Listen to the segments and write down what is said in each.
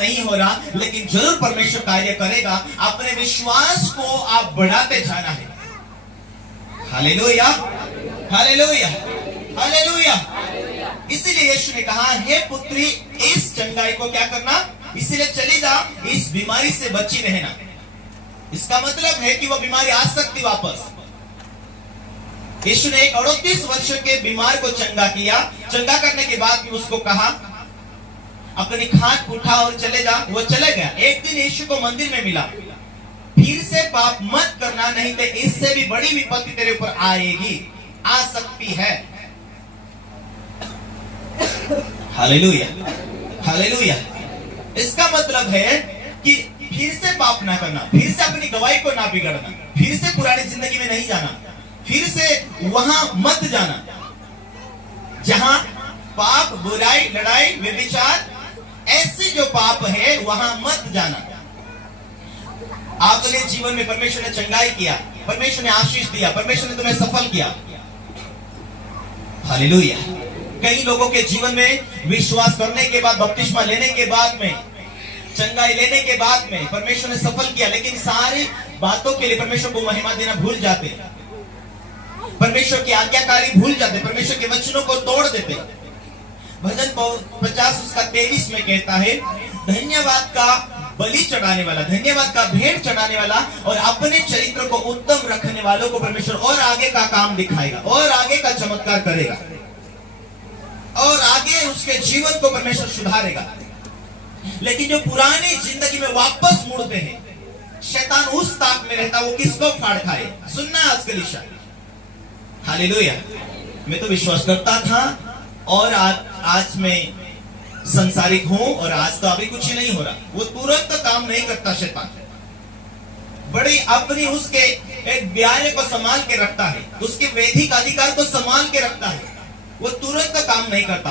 नहीं हो रहा, लेकिन जरूर परमेश्वर कार्य करेगा। अपने विश्वास को आप बढ़ाते जाना है। Hallelujah, hallelujah, hallelujah. इसीलिए यीशु ने कहा, हे पुत्री, इस चंगाई को क्या करना, इसीलिए चली जा, इस बीमारी से बची रहना। इसका मतलब है कि वो बीमारी आ सकती वापस। यीशु ने एक 38 वर्ष के बीमार को चंगा किया। चंगा करने के बाद भी उसको कहा, अपनी खाट उठा और चले जा। वो चले गया। एक दिन यीशु को मंदिर में मिला, फिर से पाप मत करना, नहीं तो इससे भी बड़ी विपत्ति तेरे ऊपर आएगी, आ सकती है। Hallelujah, hallelujah. इसका मतलब है कि फिर से पाप ना करना, फिर से अपनी गवाही को ना बिगड़ना, फिर से पुरानी जिंदगी में नहीं जाना, फिर से वहां मत जाना जहां पाप, बुराई, लड़ाई, व्यभिचार, ऐसे जो पाप है वहां मत जाना। आपने जीवन में परमेश्वर ने चंगाई किया, परमेश्वर ने आशीष दिया, परमेश्वर ने तुम्हें सफल किया। हालेलुया। कई लोगों के जीवन में विश्वास करने के बाद, बपतिस्मा लेने के बाद में, चंगाई लेने के बाद में परमेश्वर ने सफल किया, लेकिन सारी बातों के लिए परमेश्वर को महिमा देना भूल जाते, परमेश्वर की आज्ञाकारी भूल जाते, परमेश्वर के वचनों को तोड़ देते। भजन 50 उसका 23 में कहता है, धन्यवाद का बलि चढ़ाने वाला, धन्यवाद का भेंट चढ़ाने वाला और अपने चरित्र को उत्तम रखने वालों को परमेश्वर और आगे का काम दिखाएगा, और आगे का चमत्कार करेगा, और आगे उसके जीवन को परमेश्वर सुधारेगा। लेकिन जो पुरानी जिंदगी में वापस मुड़ते हैं, शैतान उस ताक में रहता, वो किसको फाड़ खाए। सुनना आज के दिशा। हालेलुया। मैं तो विश्वास करता था और आज मैं संसारिक हूं, और आज तो अभी कुछ नहीं हो रहा। वो तुरंत काम नहीं करता शैतान, बड़ी अपनी उसके एक ब्याह को संभाल के रखता है, उसके वैधिक अधिकार को संभाल के रखता है, वो तुरंत काम नहीं करता।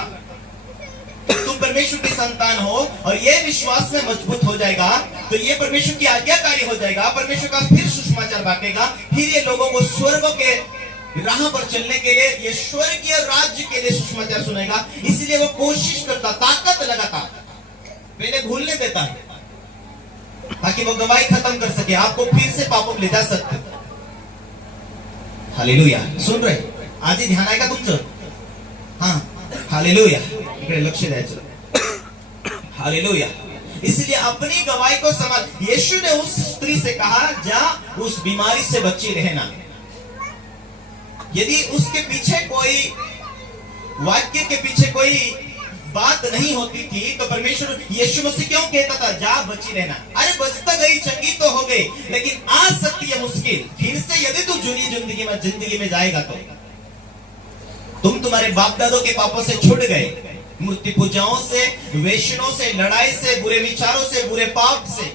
तुम परमेश्वर की संतान हो और ये विश्वास में मजबूत हो जाएगा, तो ये परमेश्वर की आज्ञाकारी हो जाएगा, परमेश्वर का फिर सुसमाचार बांटेगा, फिर ये लोगों को स्वर्ग के राह पर चलने के लिए, ये स्वर्गीय राज्य के लिए सुसमाचार सुनेगा। इसलिए वो कोशिश करता, ताकत लगाता, पहले भूलने देता है, ताकि वो गवाही खत्म कर सके, आपको फिर से पापों में ले जा सकते। हालेलुया। सुन रहे, आज ही ध्यान आएगा तुमचं? हाँ, हालेलुया। लक्ष्य द्यायचं। हालेलुया। इसलिए अपनी गवाही को समझ, यीशु ने उस स्त्री से कहा, जा उस बीमारी से बची रहना। यदि उसके पीछे कोई वाक्य के पीछे कोई बात नहीं होती थी, तो परमेश्वर यीशु मसीह क्यों कहता था, जा बची रहना। अरे बच तो गई, चंगी तो हो गई, लेकिन आ सकती है मुश्किल फिर से। यदि तू जुनी जिंदगी में जाएगा तो तुम तुम्हारे बाप दादों के पापों से छूट गए, मूर्ति पूजाओं से, वेश्यों से, लड़ाई से, बुरे विचारों से, बुरे पाप से।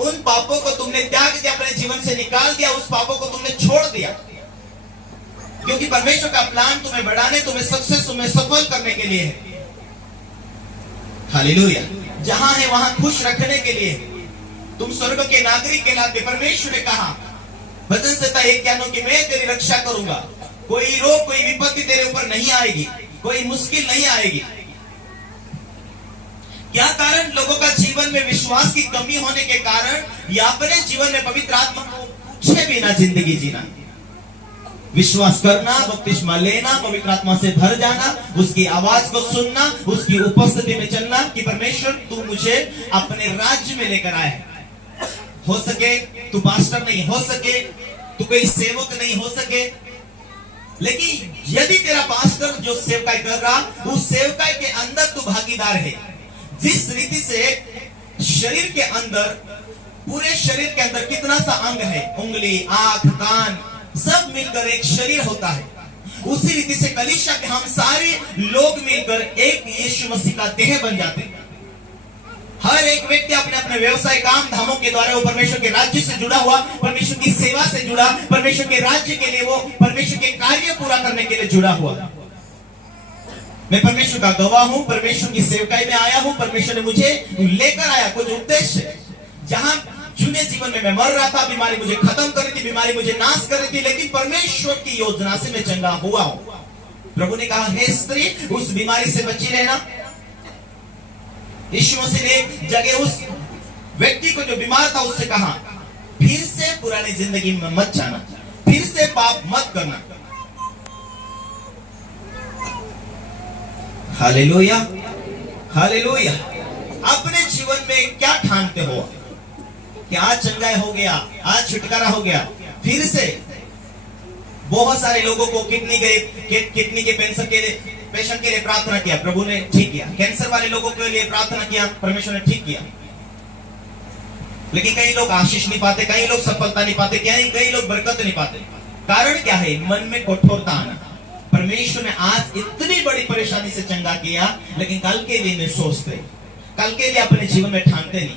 उन पापों को तुमने त्याग दिया, अपने जीवन से निकाल दिया, उस पापों को तुमने छोड़ दिया, क्योंकि परमेश्वर का प्लान तुम्हें बढ़ाने, तुम्हें सक्सेस, तुम्हें सफल करने के लिए है। हालेलुया। जहां है वहां खुश रखने के लिए। तुम स्वर्ग के नागरिक कहलाते। परमेश्वर ने कहा भजन संहिता 91 कि मैं तेरी रक्षा करूंगा, कोई रोग, कोई विपत्ति तेरे ऊपर नहीं आएगी, कोई मुश्किल नहीं आएगी। क्या कारण? लोगों का जीवन में विश्वास की कमी होने के कारण या अपने जीवन में पवित्र आत्मा को पूछे बिना जिंदगी जीना। विश्वास करना, बपतिस्मा लेना, पवित्र आत्मा से भर जाना, उसकी आवाज को सुनना, उसकी उपस्थिति में चलना कि परमेश्वर तू मुझे अपने राज्य में लेकर आए। हो सके तू पास्टर नहीं हो सके, तू कोई सेवक नहीं हो सके, लेकिन यदि तेरा पास्टर जो सेवकाई कर रहा, उस सेवकाई के अंदर तू भागीदार है। जिस रीति से शरीर के अंदर, पूरे शरीर के अंदर कितना सा अंग है, उंगली, आंख, कान, सब मिलकर एक शरीर होता है, उसी रीति से कलीसिया के हम सारे लोग मिलकर एक यीशु मसीह का देह बन जाते हैं। हर एक व्यक्ति अपने अपने व्यवसाय, काम धामों के द्वारा वो परमेश्वर के राज्य से जुड़ा हुआ, परमेश्वर की सेवा से जुड़ा, परमेश्वर के राज्य के लिए, वो परमेश्वर के कार्य पूरा करने के लिए जुड़ा हुआ। मैं परमेश्वर का गवाह हूं, परमेश्वर की सेवकाई में आया हूं, परमेश्वर ने मुझे लेकर आया कुछ उद्देश्य। जहां जूने जीवन में मैं मर रहा था, बीमारी मुझे खत्म कर रही थी, बीमारी मुझे नाश कर रही थी, लेकिन परमेश्वर की योजना से मैं चंगा हुआ हूं। प्रभु ने कहा, हे स्त्री, उस बीमारी से बची रहना। यीशु मसीह ने जगह उस व्यक्ति को जो बीमार था उससे कहा, फिर से पुरानी जिंदगी में मत जाना, फिर से पाप मत करना। Hallelujah, hallelujah. अपने जीवन में क्या ठानते हो कि आज चंगाई हो गया, आज छुटकारा हो गया, फिर से बहुत सारे लोगों को किडनी के पेशेंट के लिए प्रार्थना किया, प्रभु ने ठीक किया। कैंसर वाले लोगों के लिए प्रार्थना किया, परमेश्वर ने ठीक किया। लेकिन कई लोग आशीष नहीं पाते, कई लोग सफलता नहीं पाते, कई लोग बरकत नहीं पाते। कारण क्या है? मन में कठोरता आना। परमेश्वर ने आज इतनी बड़ी परेशानी से चंगा किया, लेकिन कल के लिए नहीं सोचते, कल के लिए अपने जीवन में ठानते नहीं।